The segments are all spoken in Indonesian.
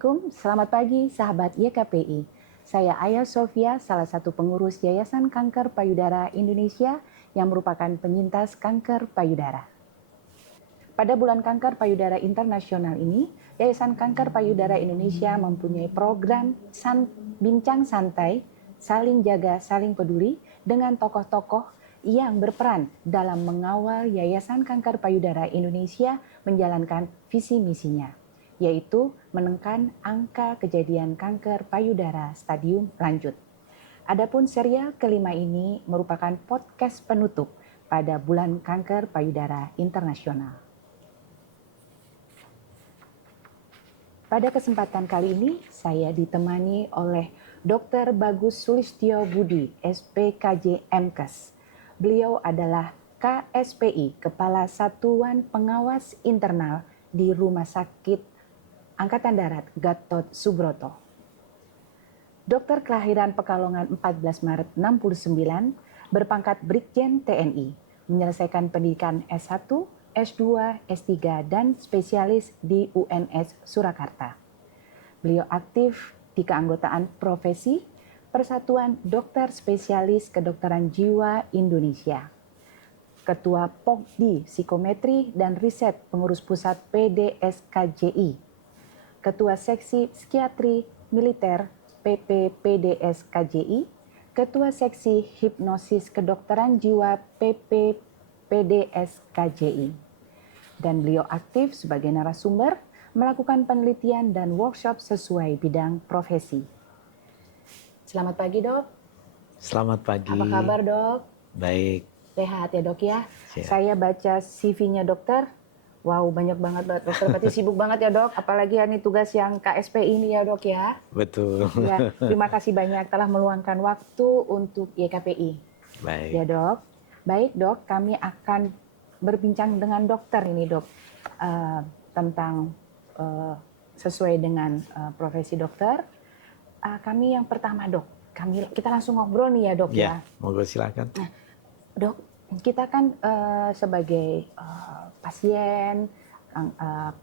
Assalamualaikum, selamat pagi sahabat YKPI. Saya Aya Sofia, salah satu pengurus Yayasan Kanker Payudara Indonesia yang merupakan penyintas kanker payudara. Pada bulan Kanker Payudara Internasional ini, Yayasan Kanker Payudara Indonesia mempunyai program Bincang Santai, Saling Jaga, Saling Peduli dengan tokoh-tokoh yang berperan dalam mengawal Yayasan Kanker Payudara Indonesia menjalankan visi misinya, yaitu menekan angka kejadian kanker payudara stadium lanjut. Adapun serial kelima ini merupakan podcast penutup pada bulan Kanker Payudara Internasional. Pada kesempatan kali ini, saya ditemani oleh Dr. Bagus Sulistyo Budi, SPKJ MKes. Beliau adalah KSPI, Kepala Satuan Pengawas Internal di Rumah Sakit Angkatan Darat Gatot Subroto. Dokter kelahiran Pekalongan 14 Maret 69, berpangkat Brigjen TNI, menyelesaikan pendidikan S1, S2, S3, dan spesialis di UNS Surakarta. Beliau aktif di keanggotaan profesi Persatuan Dokter Spesialis Kedokteran Jiwa Indonesia, Ketua POKDI Psikometri dan Riset Pengurus Pusat PDSKJI, Ketua Seksi Psikiatri Militer PPPDSKJI, Ketua Seksi Hipnosis Kedokteran Jiwa PPPDSKJI. Dan beliau aktif sebagai narasumber melakukan penelitian dan workshop sesuai bidang profesi. Selamat pagi, Dok. Selamat pagi. Apa kabar, Dok? Baik. Sehat ya, Dok ya? Siap. Saya baca CV-nya dokter. Wow, banyak banget dokter. Berarti sibuk banget ya, Dok. Apalagi ini tugas yang KSP ini ya, Dok ya? Betul. Ya, terima kasih banyak telah meluangkan waktu untuk YKPI. Baik. Ya, Dok. Baik, Dok. Kami akan berbincang dengan dokter ini, Dok. Tentang sesuai dengan profesi dokter. Kami yang pertama, Dok, kita langsung ngobrol nih ya, Dok ya. Monggo silakan. Nah, Dok, kita kan sebagai pasien,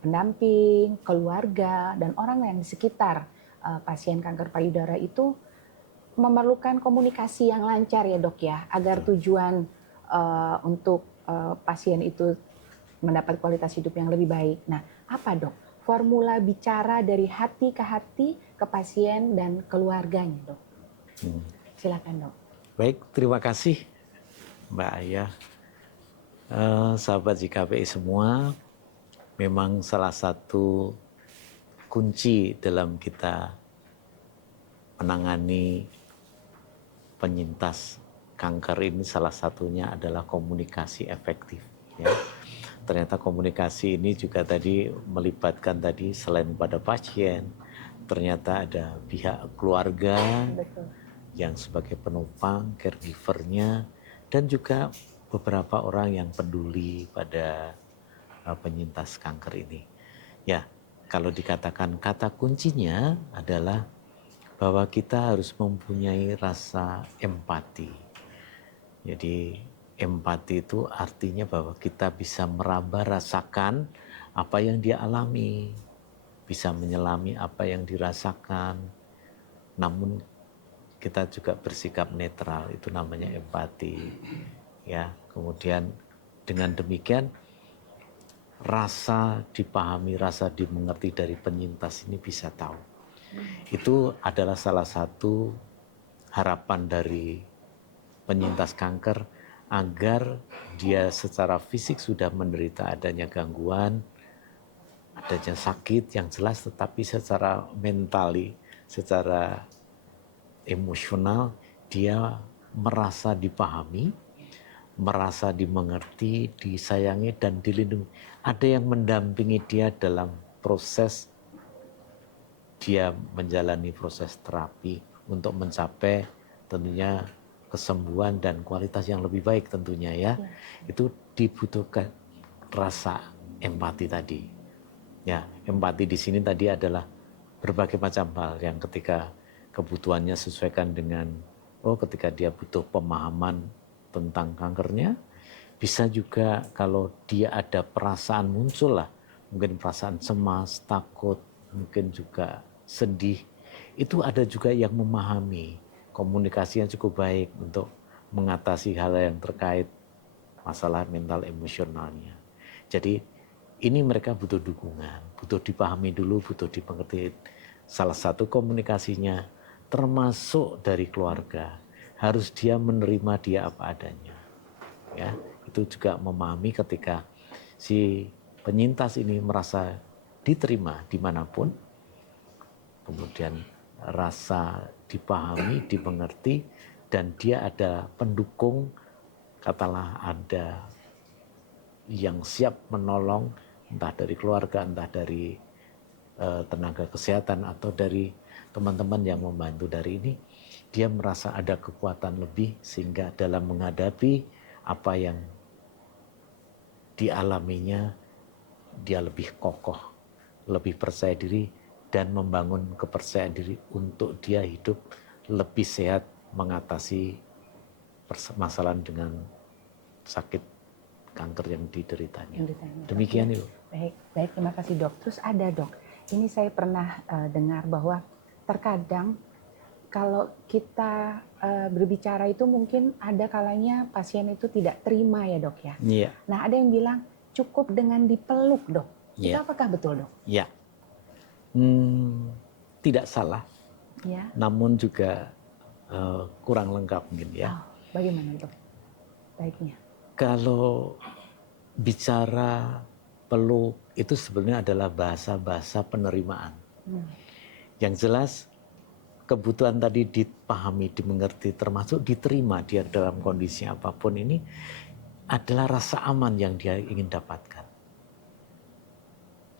pendamping, keluarga, dan orang yang di sekitar pasien kanker payudara itu memerlukan komunikasi yang lancar ya, Dok ya, agar tujuan untuk pasien itu mendapat kualitas hidup yang lebih baik. Nah, apa, Dok? Formula bicara dari hati ke pasien dan keluarganya, Dok. Silakan, Dok. Baik, terima kasih Mbak Aya. Sahabat YKPI semua, memang salah satu kunci dalam kita menangani penyintas kanker ini salah satunya adalah komunikasi efektif. Ya. Ternyata komunikasi ini juga tadi melibatkan tadi selain pada pasien, ternyata ada pihak keluarga. Betul. Yang sebagai penumpang, caregiver-nya, dan juga beberapa orang yang peduli pada penyintas kanker ini. Ya, kalau dikatakan kata kuncinya adalah bahwa kita harus mempunyai rasa empati. Jadi empati itu artinya bahwa kita bisa meraba rasakan apa yang dia alami, bisa menyelami apa yang dirasakan, namun kita juga bersikap netral, itu namanya empati. Ya, kemudian dengan demikian rasa dipahami, rasa dimengerti dari penyintas ini bisa tahu. Itu adalah salah satu harapan dari penyintas kanker, agar dia secara fisik sudah menderita adanya gangguan, adanya sakit yang jelas, tetapi secara mentali, secara emosional, dia merasa dipahami, merasa dimengerti, disayangi, dan dilindungi. Ada yang mendampingi dia dalam proses dia menjalani proses terapi untuk mencapai tentunya kesembuhan dan kualitas yang lebih baik tentunya ya. Itu dibutuhkan rasa empati tadi. Ya, empati di sini tadi adalah berbagai macam hal yang ketika kebutuhannya sesuaikan dengan ketika dia butuh pemahaman tentang kankernya, bisa juga kalau dia ada perasaan muncul lah, mungkin perasaan cemas, takut, mungkin juga sedih, itu ada juga yang memahami, komunikasinya cukup baik untuk mengatasi hal yang terkait masalah mental emosionalnya. Jadi ini mereka butuh dukungan, butuh dipahami dulu, butuh dipengerti. Salah satu komunikasinya termasuk dari keluarga, harus dia menerima dia apa adanya. Ya, itu juga memahami ketika si penyintas ini merasa diterima dimanapun, kemudian rasa dipahami, dimengerti, dan dia ada pendukung, katalah ada yang siap menolong, entah dari keluarga, entah dari tenaga kesehatan atau dari teman-teman yang membantu dari ini, dia merasa ada kekuatan lebih sehingga dalam menghadapi apa yang dialaminya, dia lebih kokoh, lebih percaya diri, dan membangun kepercayaan diri untuk dia hidup lebih sehat mengatasi permasalahan dengan sakit kanker yang dideritanya. Demikian Ibu. Baik, terima kasih Dok. Terus ada Dok, ini saya pernah dengar bahwa terkadang kalau kita berbicara itu mungkin ada kalanya pasien itu tidak terima ya Dok ya. Iya. Nah ada yang bilang cukup dengan dipeluk Dok. Itu Iya. apakah betul Dok? Ya, tidak salah, Ya. namun juga kurang lengkap mungkin ya. Oh, bagaimana Dok baiknya? Kalau bicara peluk itu sebenarnya adalah bahasa-bahasa penerimaan. Yang jelas kebutuhan tadi dipahami, dimengerti, termasuk diterima dia dalam kondisi apapun ini adalah rasa aman yang dia ingin dapatkan.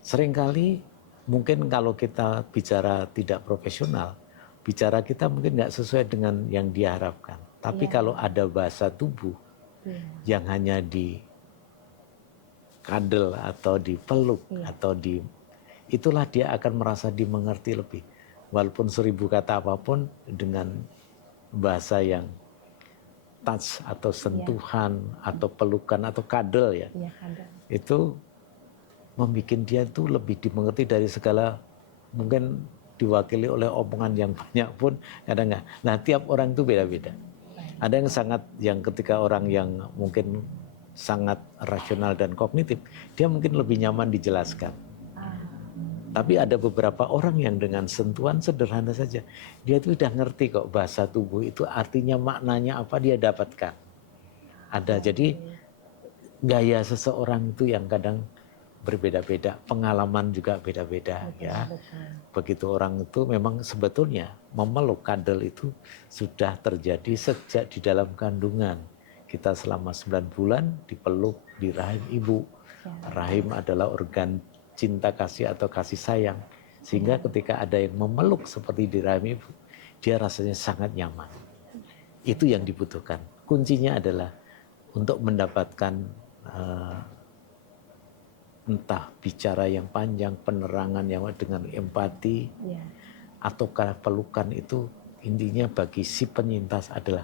Seringkali mungkin kalau kita bicara tidak profesional, bicara kita mungkin nggak sesuai dengan yang dia harapkan. Tapi kalau ada bahasa tubuh yang hanya di kadel atau dipeluk atau itulah dia akan merasa dimengerti lebih. Walaupun 1000 kata apapun, dengan bahasa yang touch atau sentuhan atau pelukan atau kadel ya, itu membuat dia itu lebih dimengerti dari segala, mungkin diwakili oleh omongan yang banyak pun kadang nggak. Nah tiap orang itu beda-beda. Ada yang ketika orang yang mungkin sangat rasional dan kognitif, dia mungkin lebih nyaman dijelaskan. Tapi ada beberapa orang yang dengan sentuhan sederhana saja, dia itu udah ngerti kok bahasa tubuh itu artinya, maknanya apa dia dapatkan. Ada, jadi gaya seseorang itu yang kadang berbeda-beda, pengalaman juga beda-beda ya. Begitu orang itu memang sebetulnya memeluk kadel itu sudah terjadi sejak di dalam kandungan. Kita selama 9 bulan dipeluk di rahim ibu. Rahim adalah organ cinta kasih atau kasih sayang. Sehingga ketika ada yang memeluk seperti di rahim ibu, dia rasanya sangat nyaman. Itu yang dibutuhkan. Kuncinya adalah untuk mendapatkan entah bicara yang panjang, penerangan yang dengan empati, ataukah pelukan, itu intinya bagi si penyintas adalah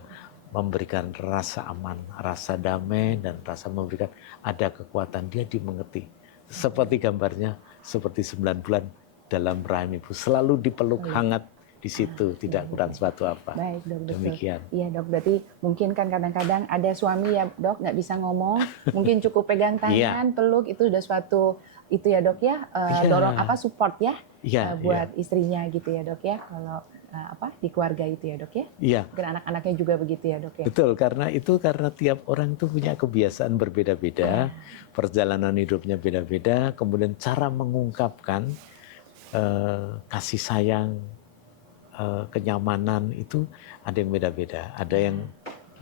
memberikan rasa aman, rasa damai, dan rasa memberikan ada kekuatan, dia dimengerti. Seperti gambarnya, seperti 9 bulan dalam rahim ibu, selalu dipeluk hangat di situ, tidak kurang suatu apa. Baik Dok, demikian. Iya Dok, berarti mungkin kan kadang-kadang ada suami ya Dok nggak bisa ngomong, mungkin cukup pegang tangan, peluk, itu udah suatu itu ya Dok ya, dorong support ya, buat istrinya gitu ya Dok ya, kalau di keluarga itu ya Dok ya. Iya. Mungkin anak-anaknya juga begitu ya Dok ya. Betul, karena tiap orang itu punya kebiasaan berbeda-beda, perjalanan hidupnya beda-beda, kemudian cara mengungkapkan kasih sayang, kenyamanan itu ada yang beda-beda. Ada yang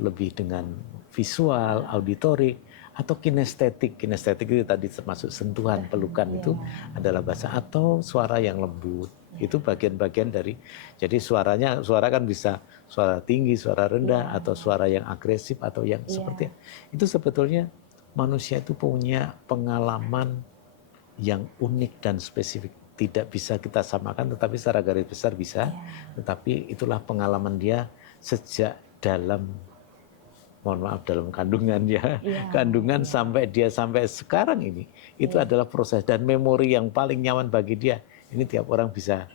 lebih dengan visual, auditorik, atau kinestetik. Kinestetik itu tadi termasuk sentuhan, pelukan, itu adalah bahasa, atau suara yang lembut. Itu bagian-bagian dari, jadi suara kan bisa suara tinggi, suara rendah, atau suara yang agresif, atau yang seperti itu. Sebetulnya manusia itu punya pengalaman yang unik dan spesifik. Tidak bisa kita samakan, tetapi secara garis besar bisa. Tetapi itulah pengalaman dia sejak dalam, mohon maaf, dalam kandungan ya. Kandungan sampai dia sampai sekarang ini, itu adalah proses dan memori yang paling nyaman bagi dia. Ini tiap orang bisa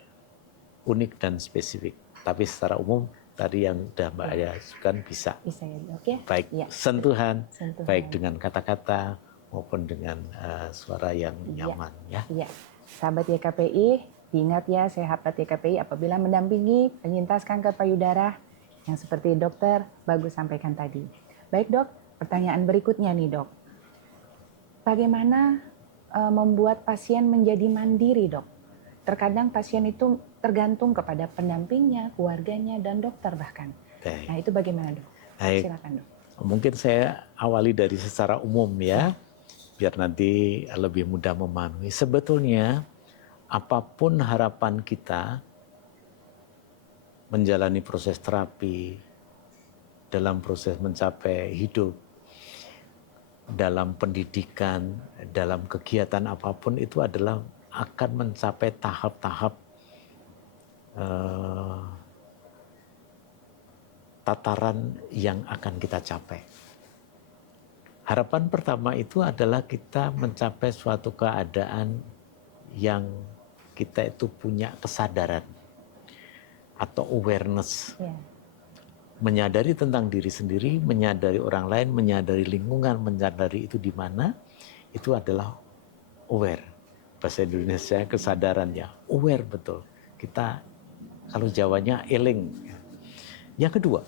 unik dan spesifik. Tapi secara umum tadi yang udah Mbak Aya sebutkan bisa. Bisa ya dok ya. Baik Ya. sentuhan, Sentuhan. baik dengan kata-kata maupun dengan suara yang nyaman ya. Iya. Sahabat YKPI, diingat ya sahabat YKPI apabila mendampingi penyintas kanker payudara yang seperti dokter Bagus sampaikan tadi. Baik dok, pertanyaan berikutnya nih dok. Bagaimana membuat pasien menjadi mandiri dok? Terkadang pasien itu tergantung kepada pendampingnya, keluarganya, dan dokter bahkan. Baik. Nah itu bagaimana dok? Baik. Silakan dok. Mungkin saya awali dari secara umum ya, biar nanti lebih mudah memahami. Sebetulnya apapun harapan kita menjalani proses terapi, dalam proses mencapai hidup, dalam pendidikan, dalam kegiatan apapun itu adalah akan mencapai tahap-tahap tataran yang akan kita capai. Harapan pertama itu adalah kita mencapai suatu keadaan yang kita itu punya kesadaran atau awareness. Ya. Menyadari tentang diri sendiri, menyadari orang lain, menyadari lingkungan, menyadari itu di mana, itu adalah aware. Bahasa Indonesia kesadaran ya, aware betul. Kita kalau Jawanya eling. Yang kedua,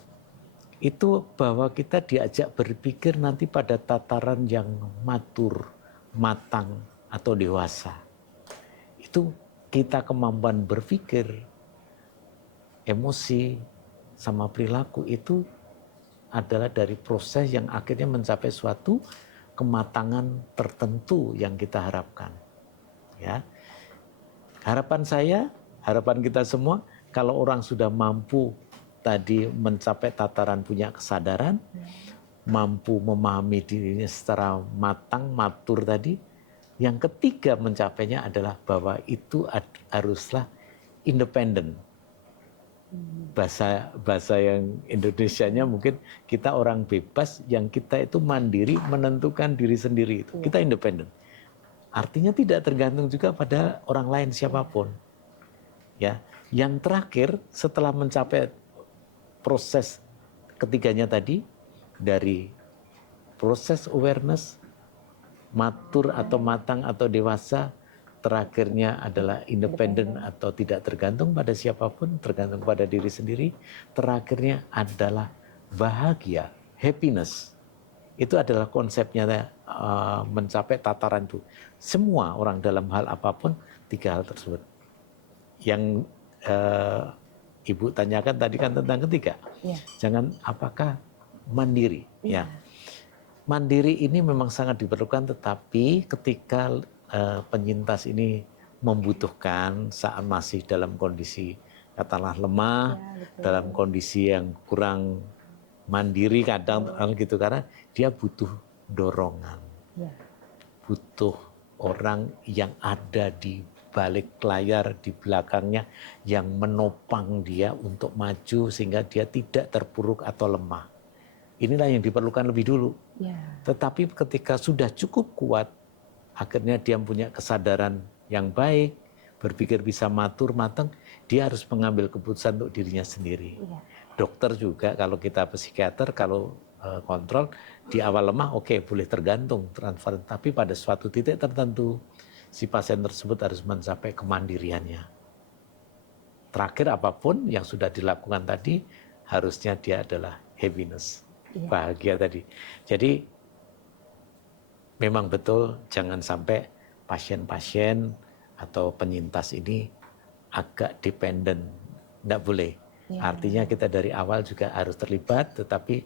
itu bahwa kita diajak berpikir nanti pada tataran yang matur, matang atau dewasa. Itu kita kemampuan berpikir, emosi, sama perilaku itu adalah dari proses yang akhirnya mencapai suatu kematangan tertentu yang kita harapkan. Ya. Harapan saya, harapan kita semua, kalau orang sudah mampu tadi mencapai tataran punya kesadaran, mampu memahami dirinya secara matang, matur tadi, yang ketiga mencapainya adalah bahwa itu haruslah independen. Bahasa yang Indonesianya mungkin kita orang bebas, yang kita itu mandiri menentukan diri sendiri itu. Kita independen. Artinya tidak tergantung juga pada orang lain siapapun. Ya, yang terakhir setelah mencapai proses ketiganya tadi, dari proses awareness, matur atau matang atau dewasa, terakhirnya adalah independen atau tidak tergantung pada siapapun, tergantung pada diri sendiri, terakhirnya adalah bahagia, happiness. Itu adalah konsepnya mencapai tataran itu. Semua orang dalam hal apapun, tiga hal tersebut. Yang Ibu tanyakan tadi kan tentang ketiga. Ya. Jangan apakah mandiri. Ya. Mandiri ini memang sangat diperlukan, tetapi ketika penyintas ini membutuhkan saat masih dalam kondisi katakanlah lemah, dalam kondisi yang kurang mandiri kadang gitu, karena dia butuh dorongan, butuh orang yang ada di balik layar, di belakangnya, yang menopang dia untuk maju sehingga dia tidak terpuruk atau lemah. Inilah yang diperlukan lebih dulu. Tetapi ketika sudah cukup kuat, akhirnya dia punya kesadaran yang baik, berpikir bisa matur, matang, dia harus mengambil keputusan untuk dirinya sendiri. Dokter juga, kalau kita psikiater, kalau kontrol, di awal lemah, oke, boleh tergantung, transfer. Tapi pada suatu titik tertentu, si pasien tersebut harus mencapai kemandiriannya. Terakhir apapun yang sudah dilakukan tadi, harusnya dia adalah happiness, bahagia tadi. Jadi memang betul jangan sampai pasien-pasien atau penyintas ini agak dependen, tidak boleh. Artinya kita dari awal juga harus terlibat, tetapi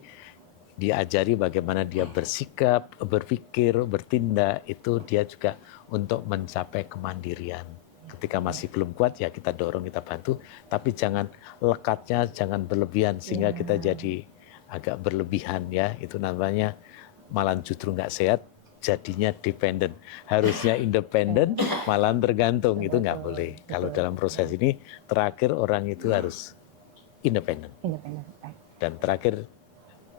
diajari bagaimana dia bersikap, berpikir, bertindak, itu dia juga untuk mencapai kemandirian. Ketika masih belum kuat ya kita dorong, kita bantu, tapi jangan lekatnya, jangan berlebihan sehingga kita jadi agak berlebihan ya, itu namanya malah justru nggak sehat, jadinya dependen. Harusnya independen, malah tergantung, itu nggak boleh. Kalau dalam proses ini terakhir orang itu harus independen. Dan terakhir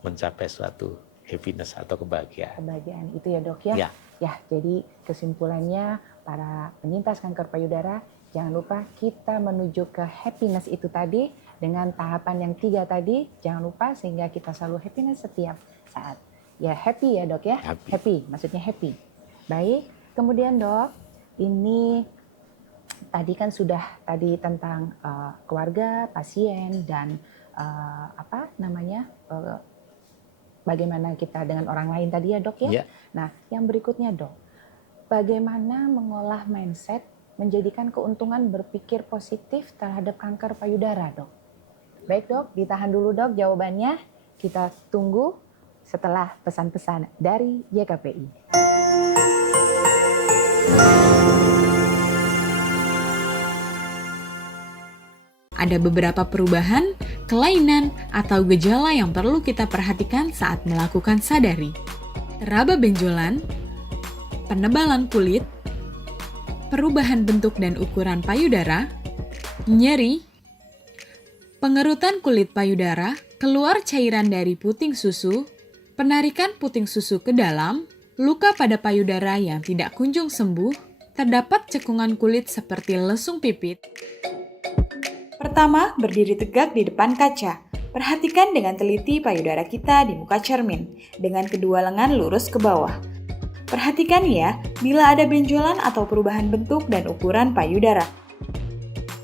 mencapai suatu happiness atau kebahagiaan. Kebahagiaan itu ya dok ya. Ya, jadi kesimpulannya para penyintas kanker payudara jangan lupa kita menuju ke happiness itu tadi dengan tahapan yang 3 tadi. Jangan lupa sehingga kita selalu happiness setiap saat. Ya happy ya dok ya, happy maksudnya happy. Baik, kemudian dok, ini tadi kan sudah tadi tentang keluarga, pasien dan bagaimana kita dengan orang lain tadi ya dok ya. Ya. Nah yang berikutnya dok, bagaimana mengolah mindset menjadikan keuntungan berpikir positif terhadap kanker payudara dok. Baik dok, ditahan dulu dok jawabannya. Kita tunggu setelah pesan-pesan dari YKPI. Ada beberapa perubahan, kelainan, atau gejala yang perlu kita perhatikan saat melakukan sadari. Teraba benjolan, penebalan kulit, perubahan bentuk dan ukuran payudara, nyeri, pengerutan kulit payudara, keluar cairan dari puting susu, penarikan puting susu ke dalam, luka pada payudara yang tidak kunjung sembuh, terdapat cekungan kulit seperti lesung pipit. Pertama, berdiri tegak di depan kaca. Perhatikan dengan teliti payudara kita di muka cermin, dengan kedua lengan lurus ke bawah. Perhatikan ya, bila ada benjolan atau perubahan bentuk dan ukuran payudara.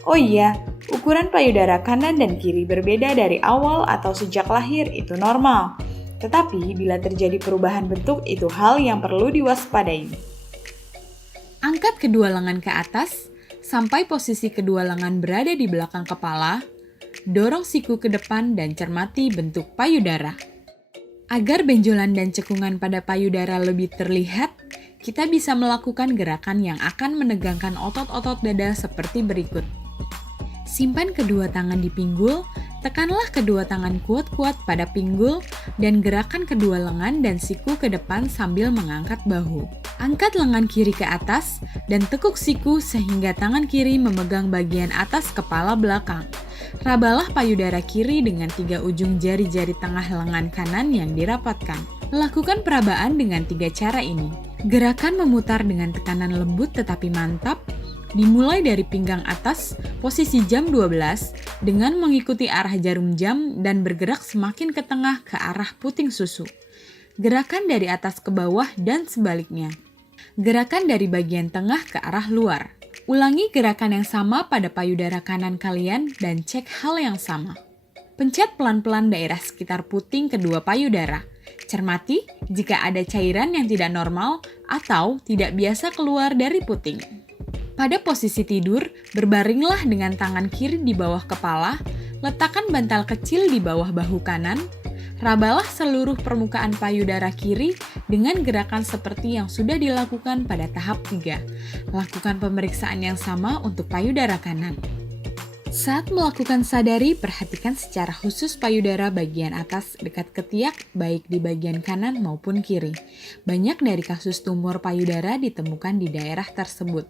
Oh iya, ukuran payudara kanan dan kiri berbeda dari awal atau sejak lahir itu normal. Tetapi bila terjadi perubahan bentuk itu hal yang perlu diwaspadai. Angkat kedua lengan ke atas, sampai posisi kedua lengan berada di belakang kepala, dorong siku ke depan dan cermati bentuk payudara. Agar benjolan dan cekungan pada payudara lebih terlihat, kita bisa melakukan gerakan yang akan menegangkan otot-otot dada seperti berikut. Simpan kedua tangan di pinggul, tekanlah kedua tangan kuat-kuat pada pinggul, dan gerakan kedua lengan dan siku ke depan sambil mengangkat bahu. Angkat lengan kiri ke atas, dan tekuk siku sehingga tangan kiri memegang bagian atas kepala belakang. Rabalah payudara kiri dengan 3 ujung jari-jari tengah lengan kanan yang dirapatkan. Lakukan perabaan dengan 3 cara ini. Gerakan memutar dengan tekanan lembut tetapi mantap, dimulai dari pinggang atas, posisi jam 12, dengan mengikuti arah jarum jam dan bergerak semakin ke tengah ke arah puting susu. Gerakan dari atas ke bawah dan sebaliknya. Gerakan dari bagian tengah ke arah luar. Ulangi gerakan yang sama pada payudara kanan kalian dan cek hal yang sama. Pencet pelan-pelan daerah sekitar puting kedua payudara. Cermati jika ada cairan yang tidak normal atau tidak biasa keluar dari puting. Pada posisi tidur, berbaringlah dengan tangan kiri di bawah kepala, letakkan bantal kecil di bawah bahu kanan, rabalah seluruh permukaan payudara kiri dengan gerakan seperti yang sudah dilakukan pada tahap 3. Lakukan pemeriksaan yang sama untuk payudara kanan. Saat melakukan sadari, perhatikan secara khusus payudara bagian atas dekat ketiak, baik di bagian kanan maupun kiri. Banyak dari kasus tumor payudara ditemukan di daerah tersebut.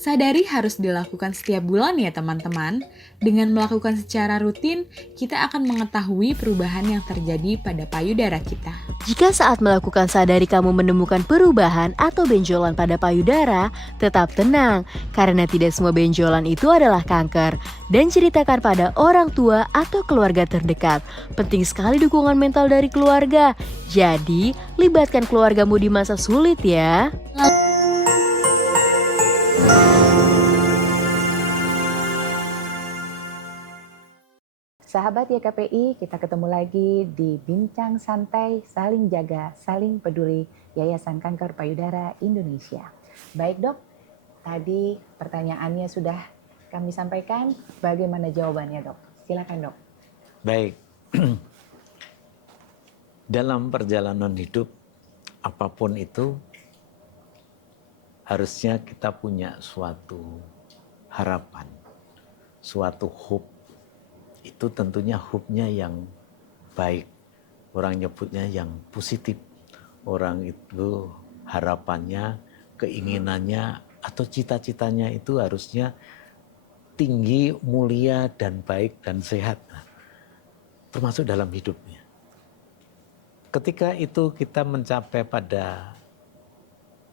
Sadari harus dilakukan setiap bulan ya teman-teman. Dengan melakukan secara rutin, kita akan mengetahui perubahan yang terjadi pada payudara kita. Jika saat melakukan sadari kamu menemukan perubahan atau benjolan pada payudara, tetap tenang, karena tidak semua benjolan itu adalah kanker. Dan ceritakan pada orang tua atau keluarga terdekat. Penting sekali dukungan mental dari keluarga. Jadi, libatkan keluargamu di masa sulit ya. Sahabat YKPI, kita ketemu lagi di Bincang Santai Saling Jaga, Saling Peduli Yayasan Kanker Payudara Indonesia. Baik dok, tadi pertanyaannya sudah kami sampaikan, bagaimana jawabannya dok? Silakan dok. Baik, dalam perjalanan hidup apapun itu, harusnya kita punya suatu harapan, suatu hope. Itu tentunya hope-nya yang baik. Orang nyebutnya yang positif. Orang itu harapannya, keinginannya, atau cita-citanya itu harusnya tinggi, mulia, dan baik, dan sehat. Termasuk dalam hidupnya. Ketika itu kita mencapai pada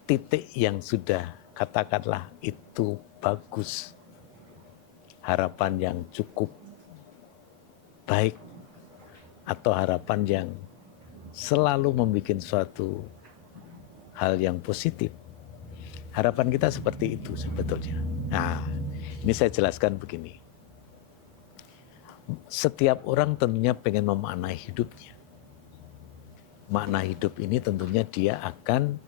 titik yang sudah katakanlah itu bagus. harapan yang cukup baik atau harapan yang selalu membuat suatu hal yang positif. Harapan kita seperti itu sebetulnya. Nah, ini saya jelaskan begini. Setiap orang tentunya pengen memaknai hidupnya. Makna hidup ini tentunya dia akan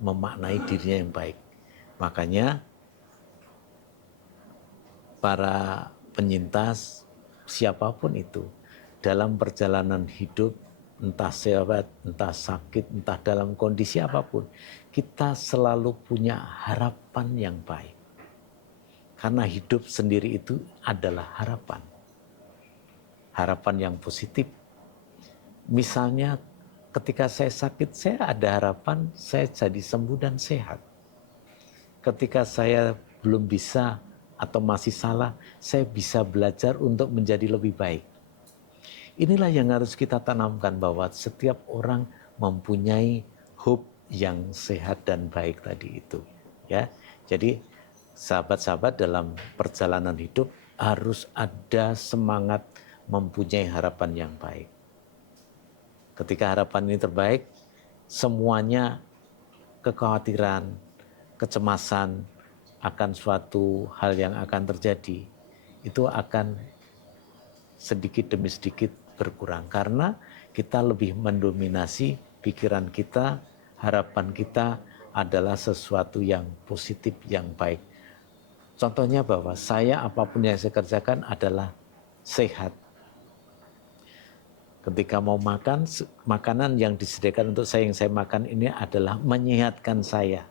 memaknai dirinya yang baik. Makanya para penyintas siapapun itu dalam perjalanan hidup, entah sehat, entah sakit, entah dalam kondisi apapun, kita selalu punya harapan yang baik. Karena hidup sendiri itu adalah harapan. Harapan yang positif. Misalnya ketika saya sakit, saya ada harapan saya jadi sembuh dan sehat. Ketika saya belum bisa atau masih salah, saya bisa belajar untuk menjadi lebih baik. Inilah yang harus kita tanamkan, bahwa setiap orang mempunyai hope yang sehat dan baik tadi itu. Ya, jadi sahabat-sahabat dalam perjalanan hidup harus ada semangat mempunyai harapan yang baik. Ketika harapan ini terbaik, semuanya kekhawatiran, kecemasan akan suatu hal yang akan terjadi, itu akan sedikit demi sedikit berkurang. Karena kita lebih mendominasi pikiran kita, harapan kita adalah sesuatu yang positif, yang baik. Contohnya bahwa saya apapun yang saya kerjakan adalah sehat. Ketika mau makan, makanan yang disediakan untuk saya yang saya makan ini adalah menyehatkan saya.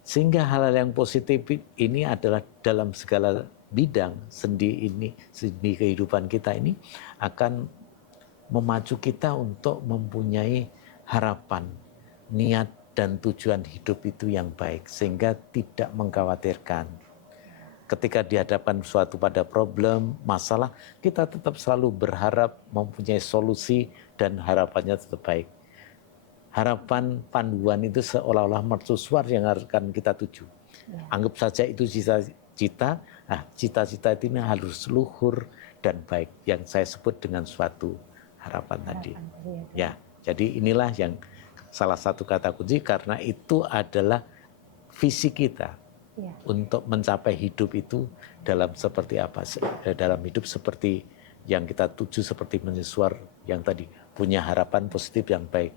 Sehingga hal-hal yang positif ini adalah dalam segala bidang sendi kehidupan kita ini akan memacu kita untuk mempunyai harapan, niat dan tujuan hidup itu yang baik, sehingga tidak mengkhawatirkan. Ketika dihadapkan suatu pada problem, masalah, kita tetap selalu berharap mempunyai solusi dan harapannya tetap baik. Harapan panduan itu seolah-olah mercusuar yang akan kita tuju. Anggap saja itu cita-cita, nah cita-cita itu harus luhur dan baik, yang saya sebut dengan suatu harapan tadi. Ya, jadi inilah yang salah satu kata kunci, karena itu adalah visi kita. Untuk mencapai hidup itu dalam seperti apa? Dalam hidup seperti yang kita tuju, seperti menyesuar yang tadi, punya harapan positif yang baik.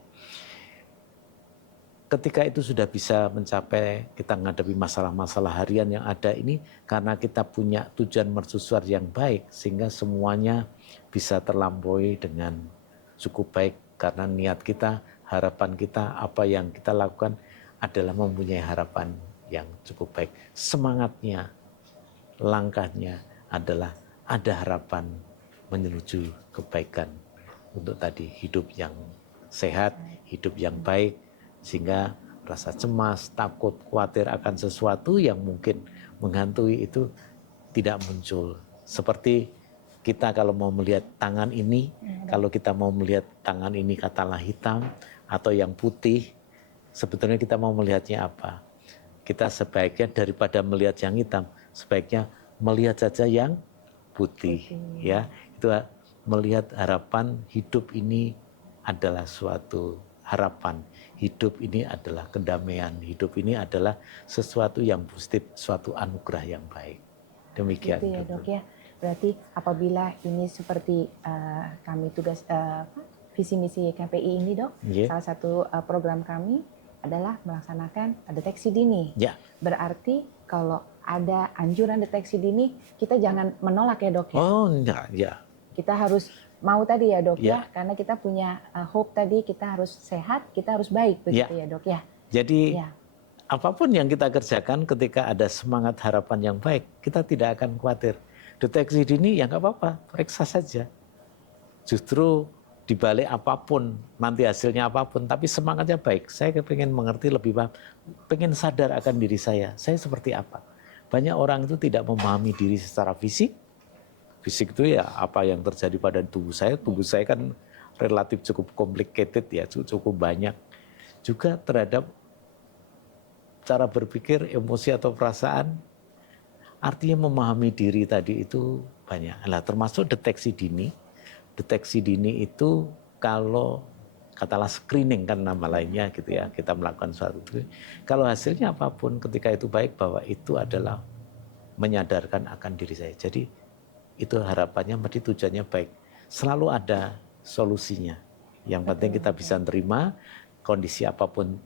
Ketika itu sudah bisa mencapai, kita menghadapi masalah-masalah harian yang ada ini, karena kita punya tujuan mercusuar yang baik, sehingga semuanya bisa terlampaui dengan cukup baik, karena niat kita, harapan kita, apa yang kita lakukan adalah mempunyai harapan yang cukup baik. Semangatnya, langkahnya adalah ada harapan menuju kebaikan untuk tadi hidup yang sehat, hidup yang baik, sehingga rasa cemas, takut, khawatir akan sesuatu yang mungkin menghantui itu tidak muncul. Seperti kita kalau mau melihat tangan ini, kalau kita mau melihat tangan ini katalah hitam atau yang putih, sebetulnya kita mau melihatnya apa? Kita sebaiknya daripada melihat yang hitam, sebaiknya melihat saja yang putih. Ya, itu melihat harapan hidup ini adalah suatu harapan. Hidup ini adalah kedamaian. Hidup ini adalah sesuatu yang positif, suatu anugerah yang baik. Demikian. Gitu ya, Dok ya. Berarti apabila ini seperti kami tugas visi misi KPI ini, Dok, salah satu program kami adalah melaksanakan deteksi dini. Berarti kalau ada anjuran deteksi dini, kita jangan menolak ya, Dok ya. Oh, enggak, ya. Kita harus mau tadi ya, Dok ya, karena kita punya hope tadi, kita harus sehat, kita harus baik, begitu ya, Dok ya. Jadi apapun yang kita kerjakan ketika ada semangat harapan yang baik, kita tidak akan khawatir. Deteksi dini ya nggak apa-apa, periksa saja. Justru dibalik apapun, nanti hasilnya apapun, tapi semangatnya baik. Saya pengen mengerti lebih paham, pengen sadar akan diri saya seperti apa. Banyak orang itu tidak memahami diri secara fisik. Fisik itu ya apa yang terjadi pada tubuh saya kan relatif cukup complicated ya, cukup banyak. Juga terhadap cara berpikir, emosi atau perasaan, Artinya memahami diri tadi itu banyak. Nah, termasuk deteksi dini. Deteksi dini itu kalau katalah screening kan nama lainnya gitu ya. Kita melakukan suatu itu. Kalau hasilnya apapun ketika itu baik, bahwa itu adalah menyadarkan akan diri saya. Jadi itu harapannya, berarti tujuannya baik. Selalu ada solusinya. Yang penting kita bisa terima kondisi apapun,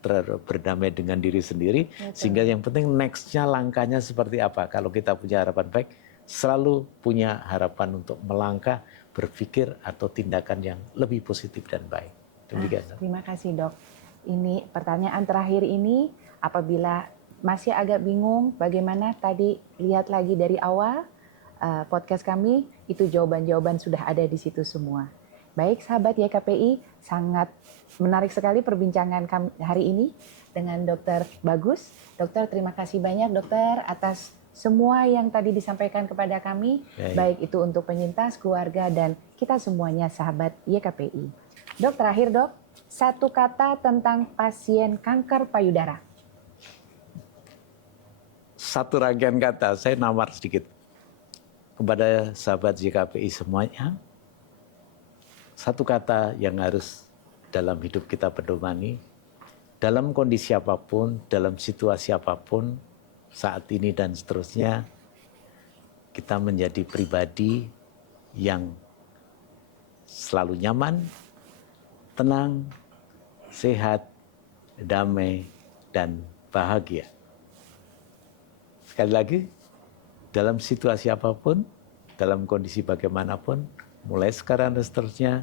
berdamai dengan diri sendiri. Sehingga yang penting nextnya, langkahnya seperti apa. Kalau kita punya harapan baik, selalu punya harapan untuk melangkah, berpikir atau tindakan yang lebih positif dan baik. Demikian. Terima kasih Dok. Ini pertanyaan terakhir ini, apabila masih agak bingung bagaimana, tadi lihat lagi dari awal podcast kami, itu jawaban-jawaban sudah ada di situ semua. Baik sahabat YKPI, sangat menarik sekali perbincangan kami hari ini dengan Dokter Bagus. Dokter, terima kasih banyak Dokter atas semua yang tadi disampaikan kepada kami, baik itu untuk penyintas, keluarga, dan kita semuanya sahabat YKPI. Dok, terakhir Dok, satu kata tentang pasien kanker payudara. Satu rangkaian kata, saya namar sedikit kepada sahabat YKPI semuanya. Satu kata yang harus dalam hidup kita pedomani, dalam kondisi apapun, dalam situasi apapun, saat ini dan seterusnya, kita menjadi pribadi yang selalu nyaman, tenang, sehat, damai, dan bahagia. Sekali lagi, dalam situasi apapun, dalam kondisi bagaimanapun, mulai sekarang dan seterusnya,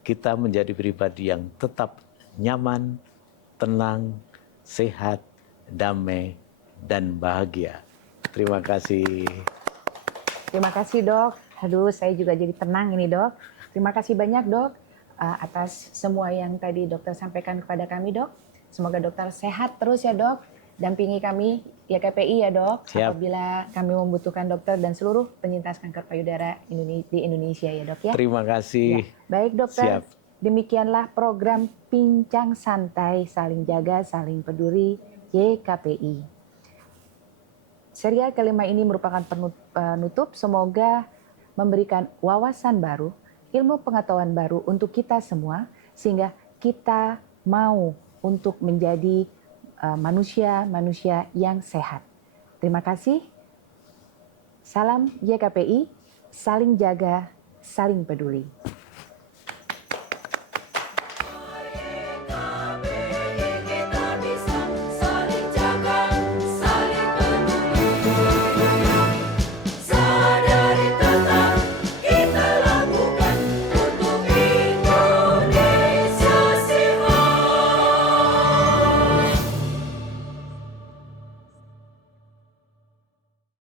kita menjadi pribadi yang tetap nyaman, tenang, sehat, damai, dan bahagia. Terima kasih. Terima kasih Dok. Aduh, saya juga jadi tenang ini Dok. Terima kasih banyak Dok atas semua yang tadi Dokter sampaikan kepada kami Dok. Semoga Dokter sehat terus ya Dok. Dampingi kami YKPI ya Dok. Siap. Apabila kami membutuhkan dokter dan seluruh penyintas kanker payudara di Indonesia ya Dok ya. Terima kasih. Ya. Baik Dokter. Siap. Demikianlah program Bincang Santai Saling Jaga Saling Peduli YKPI. Serial kelima ini merupakan penutup, semoga memberikan wawasan baru, ilmu pengetahuan baru untuk kita semua, sehingga kita mau untuk menjadi manusia-manusia yang sehat. Terima kasih. Salam YKPI, saling jaga, saling peduli.